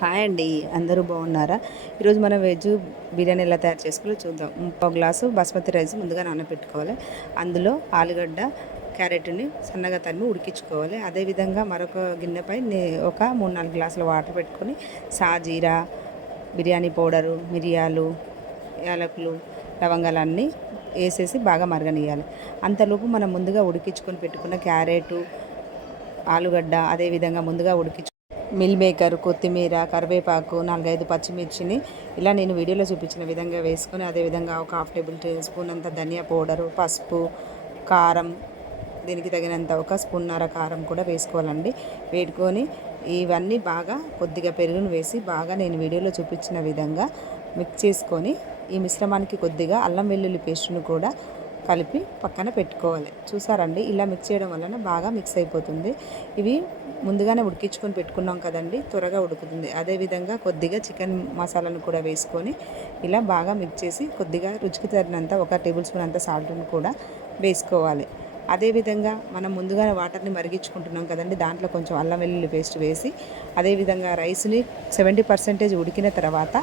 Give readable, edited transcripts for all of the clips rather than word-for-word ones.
Hi అండి. అందరూ బాగున్నారా? ఈరోజు మనం వెజ్ బిర్యానీ ఎలా తయారు చేసుకోవాలో చూద్దాం. ముప్పావు గ్లాసు బాస్మతి రైస్ ముందుగా నానబెట్టుకోవాలి. అందులో ఆలుగడ్డ, క్యారెట్ని సన్నగా తరిమి ఉడికించుకోవాలి. అదేవిధంగా మరొక గిన్నెపై ఒక 3-4 గ్లాసుల వాటర్ పెట్టుకొని సాజీరా, బిర్యానీ పౌడరు, మిరియాలు, యాలకులు, లవంగాలన్నీ వేసేసి బాగా మరగనియాలి. అంతలోపు మనం ముందుగా ఉడికించుకొని పెట్టుకున్న క్యారెటు, ఆలుగడ్డ అదేవిధంగా ముందుగా మిల్ మేకర్, కొత్తిమీర, కరివేపాకు, 4-5 పచ్చిమిర్చిని ఇలా నేను వీడియోలో చూపించిన విధంగా వేసుకొని, అదేవిధంగా ఒక హాఫ్ టేబుల్ స్పూన్ అంత ధనియా పౌడరు, పసుపు, కారం, దీనికి తగినంత ఒక స్పూన్నర కారం కూడా వేసుకోవాలండి. వేడుకొని ఇవన్నీ బాగా కొద్దిగా పెరుగును వేసి బాగా నేను వీడియోలో చూపించిన విధంగా మిక్స్ చేసుకొని, ఈ మిశ్రమానికి కొద్దిగా అల్లం వెల్లుల్లి పేస్ట్ను కూడా కలిపి పక్కన పెట్టుకోవాలి. చూసారండి, ఇలా మిక్స్ చేయడం వలన బాగా మిక్స్ అయిపోతుంది. ఇవి ముందుగానే ఉడికించుకొని పెట్టుకున్నాం కదండి, త్వరగా ఉడుకుతుంది. అదేవిధంగా కొద్దిగా చికెన్ మసాలాను కూడా వేసుకొని ఇలా బాగా మిక్స్ చేసి కొద్దిగా రుచికి తగినంత ఒక టేబుల్ స్పూన్ అంత సాల్ట్ను కూడా వేసుకోవాలి. అదేవిధంగా మనం ముందుగానే వాటర్ని మరిగించుకుంటున్నాం కదండి, దాంట్లో కొంచెం అల్లం వెల్లుల్లి పేస్ట్ వేసి అదేవిధంగా రైస్ని 70% ఉడికిన తర్వాత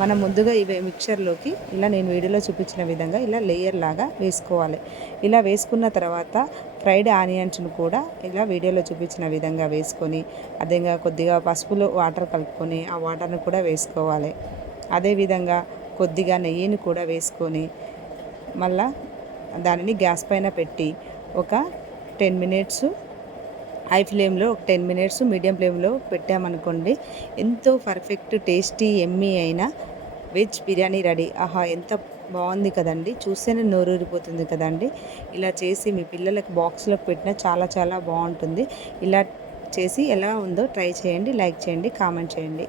మనం ముందుగా ఇవి మిక్చర్లోకి ఇలా నేను వీడియోలో చూపించిన విధంగా ఇలా లేయర్ లాగా వేసుకోవాలి. ఇలా వేసుకున్న తర్వాత ఫ్రైడ్ ఆనియన్స్ను కూడా ఇలా వీడియోలో చూపించిన విధంగా వేసుకొని అదేవిధంగా కొద్దిగా పసుపులో వాటర్ కలుపుకొని ఆ వాటర్ని కూడా వేసుకోవాలి. అదేవిధంగా కొద్దిగా నెయ్యిని కూడా వేసుకొని మళ్ళా దానిని గ్యాస్ పైన పెట్టి ఒక 10 మినిట్స్ హై ఫ్లేమ్లో, ఒక 10 మినిట్స్ మీడియం ఫ్లేమ్లో పెట్టామనుకోండి, ఎంతో పర్ఫెక్ట్ టేస్టీ ఎమ్మీ అయిన వెజ్ బిర్యానీ రెడీ. ఆహా, ఎంత బాగుంది కదండి, చూస్తేనే నోరూరిపోతుంది కదండి. ఇలా చేసి మీ పిల్లలకు బాక్స్లోకి పెట్టినా చాలా చాలా బాగుంటుంది. ఇలా చేసి ఎలా ఉందో ట్రై చేయండి, లైక్ చేయండి, కామెంట్ చేయండి.